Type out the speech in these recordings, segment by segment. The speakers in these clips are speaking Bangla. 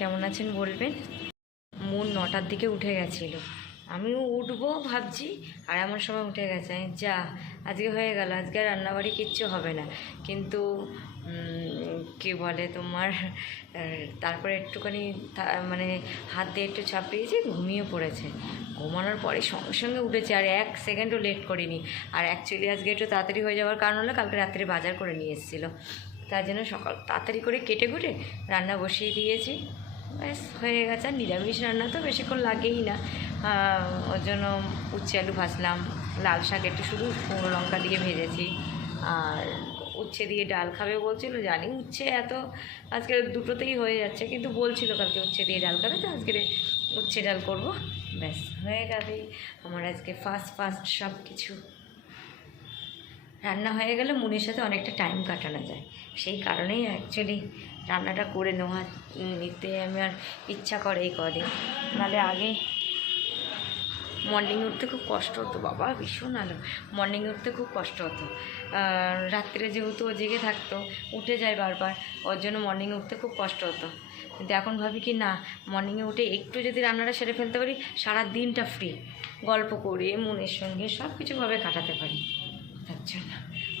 কেমন আছেন বলবেন। মন 9টার দিকে উঠে গেছিলো, আমিও উঠবো ভাবছি, আর এমন সময় উঠে গেছে। যা আজকে হয়ে গেল, আজকে রান্নাবাড়ি কিচ্ছু হবে না। কিন্তু কি বলে তোমার, তারপরে একটুখানি মানে হাত দিয়ে একটু চাপিয়েছি, ঘুমিয়ে পড়েছে। ঘুমানোর পরে সঙ্গে সঙ্গে উঠেছে, আর 1 সেকেন্ডও লেট করিনি। আর অ্যাকচুয়ালি আজকে একটু তাড়াতাড়ি হয়ে যাওয়ার কারণ হলো কালকে রাত্রে বাজার করে নিয়ে এসেছিলো, তার জন্য সকাল তাড়াতাড়ি করে কেটে কুটে রান্না বসিয়ে দিয়েছি। ব্যাস হয়ে গেছে। আর নিরামিষ রান্না তো বেশিক্ষণ লাগেই না, ওর জন্য উচ্ছে আলু ভাজলাম, লাল শাক একটু শুধু শুকনো লঙ্কা দিয়ে ভেজেছি, আর উচ্ছে দিয়ে ডাল খাবে বলছিল। জানি উচ্ছে এত আজকে দুটোতেই হয়ে যাচ্ছে, কিন্তু বলছিল কালকে উচ্ছে দিয়ে ডাল খাবে, তো আজকে উচ্ছে ডাল করবো। ব্যাস হয়ে গেলেই আমার আজকে ফার্স্ট সব কিছু রান্না হয়ে গেলে মনের সাথে অনেকটা টাইম কাটানো যায়। সেই কারণেই অ্যাকচুয়ালি রান্নাটা করে নিতে আমার ইচ্ছা করে এই কদিন। নাহলে আগে মর্নিং উঠতে খুব কষ্ট হতো, বাবা ভীষণ আলো। মর্নিং উঠতে খুব কষ্ট হতো, রাত্রে যেহেতু ও জেগে থাকতো, উঠে যায় বারবার, ওর জন্য মর্নিং উঠতে খুব কষ্ট হতো। কিন্তু এখন ভাবি কি না, মর্নিংয়ে উঠে একটু যদি রান্নাটা সেরে ফেলতে পারি, সারা দিনটা ফ্রি, গল্প করে মনের সঙ্গে সব কিছুভাবে কাটাতে পারি। তার জন্য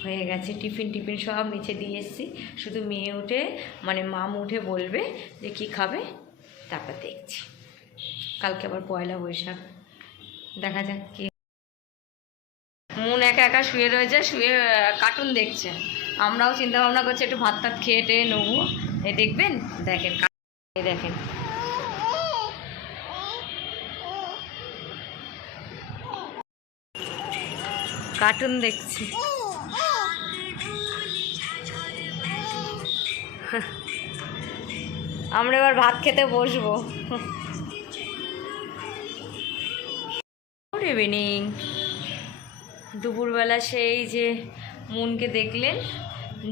হয়ে গেছে। টিফিন সব নিচে দিয়ে এসেছি, শুধু মেয়ে উঠে মানে মাম উঠে বলবে যে কি খাবে, তারপর দেখছি। কালকে আবার পয়লা বৈশাখ, দেখা যাক কি। মন একা একা শুয়ে রয়েছে, শুয়ে কার্টুন দেখছে। আমরাও চিন্তা ভাবনা করছি একটু ভাত টাত খেয়ে টেয়ে নেবো। এই দেখবেন, দেখেন দেখেন কার্টুন দেখছি। আমরা এবার ভাত খেতে বসবো। Good evening. দুপুরবেলা সেই যে মুনকে দেখলেন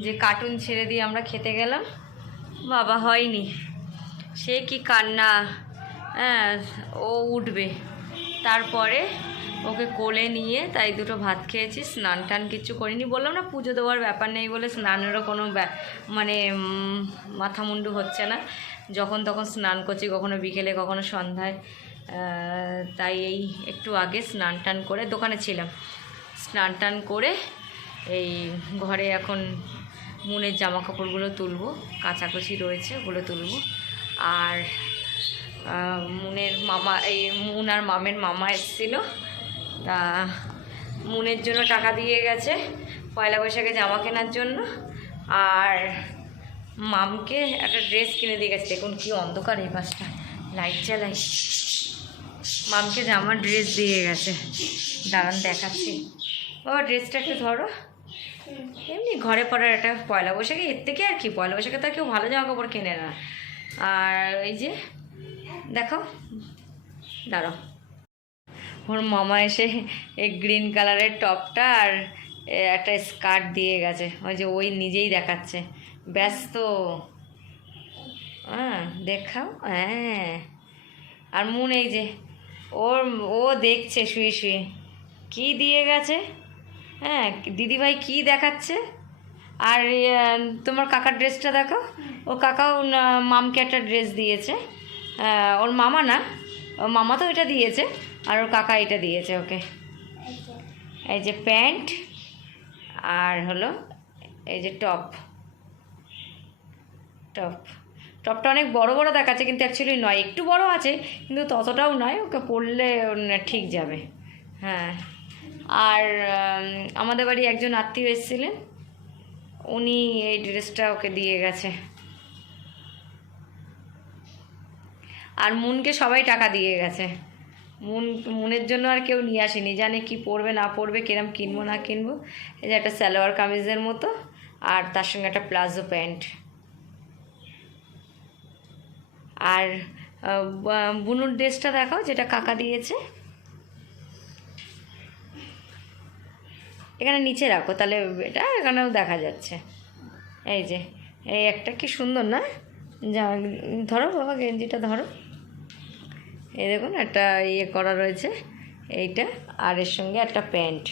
যে কার্টুন ছেড়ে দিয়ে আমরা খেতে গেলাম, বাবা হয়নি, সে কি কান্না। হ্যাঁ, ও উঠবে, তারপরে ওকে কোলে নিয়ে তাই দুটো ভাত খেয়েছি। স্নান টান কিচ্ছু করিনি, বললাম না পুজো দেওয়ার ব্যাপার নেই বলে স্নানেরও কোনো মানে মাথা মুন্ডু হচ্ছে না। যখন তখন স্নান করছি, কখনো বিকেলে কখনো সন্ধ্যায়। তাই এই একটু আগে স্নান টান করে দোকানে ছিলাম, স্নান টান করে এই ঘরে এখন মুনের জামা কাপড়গুলো তুলবো, কাচাকুচি রয়েছে ওগুলো তুলবো। আর মুনের মামা, এই মুন আর মামের মামা এসেছিলো, তা মুনের জন্য টাকা দিয়ে গেছে পয়লা বৈশাখে জামা কেনার জন্য, আর মামকে একটা ড্রেস কিনে দিয়ে গেছে। দেখুন কি অন্ধকার এই পাশটা, লাইট চালাই। মামকে জামা ড্রেস দিয়ে গেছে, দাঁড়ান দেখাচ্ছি। বাবা ড্রেসটা একটু ধরো, এমনি ঘরে পরার একটা পয়লা বৈশাখে, এর থেকে আর কি, পয়লা বৈশাখে তো আর কেউ ভালো জামা কাপড় কেনে না। আর এই যে দেখো, দাঁড়াও, ওর মামা এসে এই গ্রিন কালারের টপটা আর একটা স্কার্ট দিয়ে গেছে, ওই যে ওই নিজেই দেখাচ্ছে, ব্যস্ত। হ্যাঁ দেখাও, হ্যাঁ। আর মুন এই যে ও দেখছে শুয়ে শুয়ে কি দিয়ে গেছে। হ্যাঁ দিদিভাই কি দেখাচ্ছে। আর তোমার কাকার ড্রেসটা দেখো, ও কাকাও মামকে একটা ড্রেস দিয়েছে। ওর মামা না, ওর মামা তো এটা দিয়েছে, আর ওর কাকা এটা দিয়েছে ওকে। এই যে প্যান্ট, আর হলো এই যে টপটা অনেক বড় বড় দেখাচ্ছে, কিন্তু অ্যাকচুয়ালি নয়, একটু বড় আছে কিন্তু ততটাও নয়, ওকে পরলে ঠিক যাবে। হ্যাঁ, আর আমাদের বাড়ি একজন আত্মীয় এসেছিলেন, উনি এই ড্রেসটা ওকে দিয়ে গেছে। আর মুনকে সবাই টাকা দিয়ে গেছে, মুনের জন্য আর কেউ নিয়ে আসেনি, জানে কি পরবে না পরবে, কিরম কিনবো না কিনবো। এই যে একটা সালোয়ার কামিজের মতো, আর তার সঙ্গে একটা প্লাজো প্যান্ট। আর বুনুর ড্রেসটা দেখাও, যেটা কাকা দিয়েছে। এখানে নিচে রাখো, তাহলে এটা এখানেও দেখা যাচ্ছে। এই যে এই একটা কি সুন্দর না, যা ধরো বাবা গেঞ্জিটা ধরো, এই দেখুন একটা ইয়ে করা রয়েছে এইটা, আর এর সঙ্গে একটা প্যান্ট।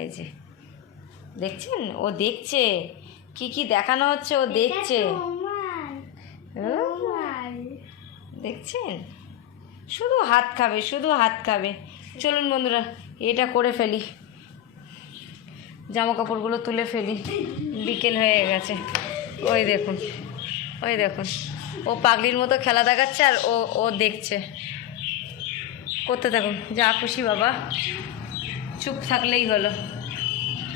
এই যে দেখছেন, ও দেখছে কি কি দেখানো হচ্ছে ও দেখছে। দেখছেন, শুধু হাত খাবে, শুধু হাত খাবে। চলুন বন্ধুরা, এটা করে ফেলি, জামা কাপড়গুলো তুলে ফেলি, বিকেল হয়ে গেছে। ওই দেখুন, ওই দেখুন, ও পাগলির মতো খেলা দেখাচ্ছে আর ও ও দেখছে। করতে থাকুন, যা খুশি বাবা, চুপ থাকলেই হলো।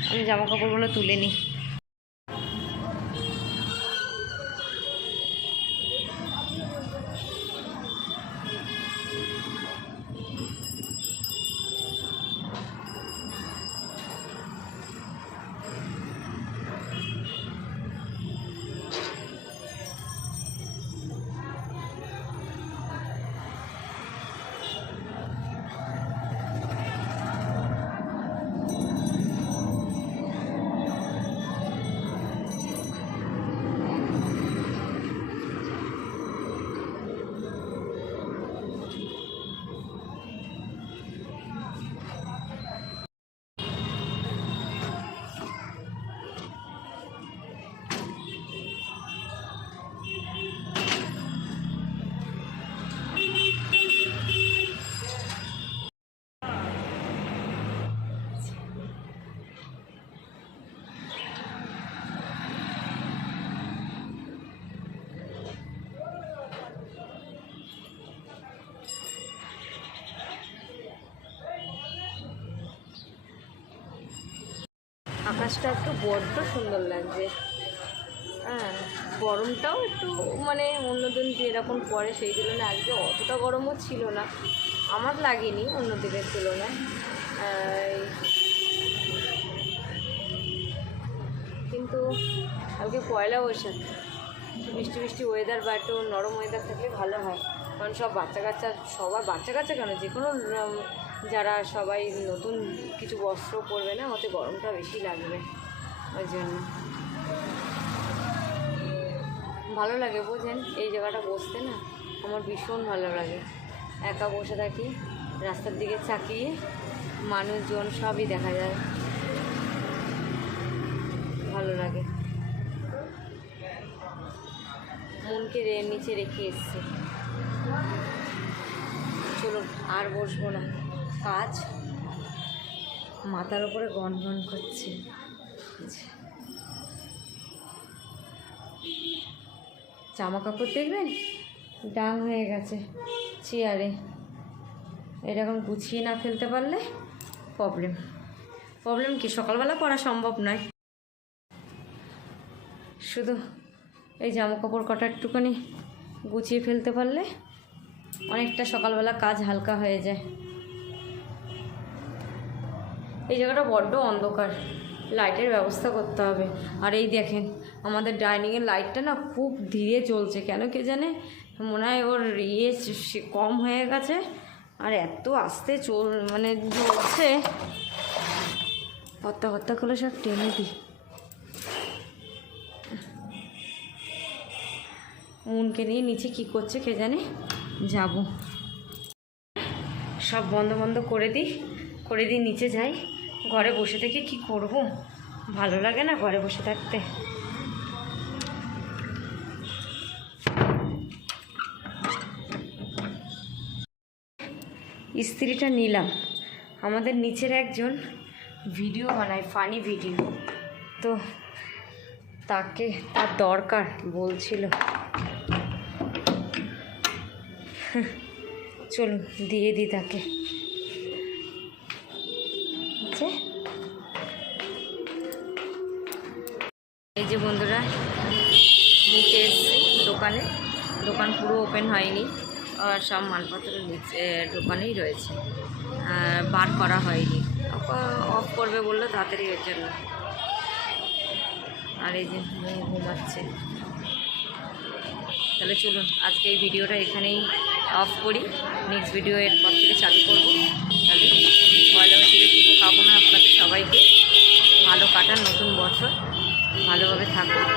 আমি জামা কাপড়গুলো তুলে নিই। আকাশটা একটু বড্ড সুন্দর লাগছে। হ্যাঁ, গরমটাও একটু মানে অন্যদিন যেরকম পড়ে সেই তুলনায় আজকে অতটা গরমও ছিল না, আমার লাগেনি অন্য দিনের তুলনায়। কিন্তু কালকে পয়লা বৈশাখ, বৃষ্টি বৃষ্টি ওয়েদার বা একটু নরম ওয়েদার থাকলে ভালো হয়। কারণ সব বাচ্চা কাচ্চা, সবার বাচ্চা কাচ্চা কেন, যে কোনো যারা সবাই নতুন কিছু বস্ত্র পরবে না, ওতে গরমটা বেশি লাগবে। ওই জন্য ভালো লাগে, বোঝেন, এই জায়গাটা বসতে না আমার ভীষণ ভালো লাগে। একা বসে থাকি, রাস্তার দিকে তাকিয়ে মানুষজন সবই দেখা যায়, ভালো লাগে। মনকে নিচে রেখে এসছে। চলুন, আর বসবো না, কাজ মাথার উপরে গন গন করছে। জামা কাপড় দেখবেন ডাং হয়ে গেছে চেয়ারে, এরকম গুছিয়ে না ফেলতে পারলে প্রবলেম কি, সকালবেলা পরা সম্ভব নয়। শুধু এই জামা কাপড় কটা একটুখানি গুছিয়ে ফেলতে পারলে অনেকটা সকালবেলা কাজ হালকা হয়ে যায়। এই জায়গাটা বড্ড অন্ধকার, লাইটের ব্যবস্থা করতে হবে। আর এই দেখেন আমাদের ডাইনিংয়ের লাইটটা না খুব ধীরে চলছে, কেন কে জানে, মনে হয় ওর কম হয়ে গেছে, আর এত আস্তে মানে জ্বলছে। হত্যা করে সব টেনে দিই। মনকে নিয়ে নিচে কি করছে কে জানে, যাব, সব বন্ধ করে দিই নিচে যাই। ঘরে বসে থেকে কি করব, ভালো লাগে না ঘরে বসে থাকতে। ইস্ত্রিটা নিলাম, আমাদের নিচের একজন ভিডিও বানায়, ফানি ভিডিও, তো তাকে তার দরকার বলছিল। চলুন দিয়ে দিই তাকে। এই যে বন্ধুরা, নিচে এসেছি দোকান পুরো ওপেন হয়নি, আর সব মালপত্র নিচে দোকানেই রয়েছে, বার করা হয়নি, অফ করবে বললো তাড়াতাড়ি, এর জন্য। আর এই যে ঘুমাচ্ছে। তাহলে চলুন আজকে এই ভিডিওটা এখানেই অফ করি, নেক্সট ভিডিও এরপর থেকে চালু করবো। তাহলে পয়লা বৈশাখের শুভ কামনা আপনাদের সবাইকে, ভালো কাটান নতুন বছর, ভালোভাবে থাকুন।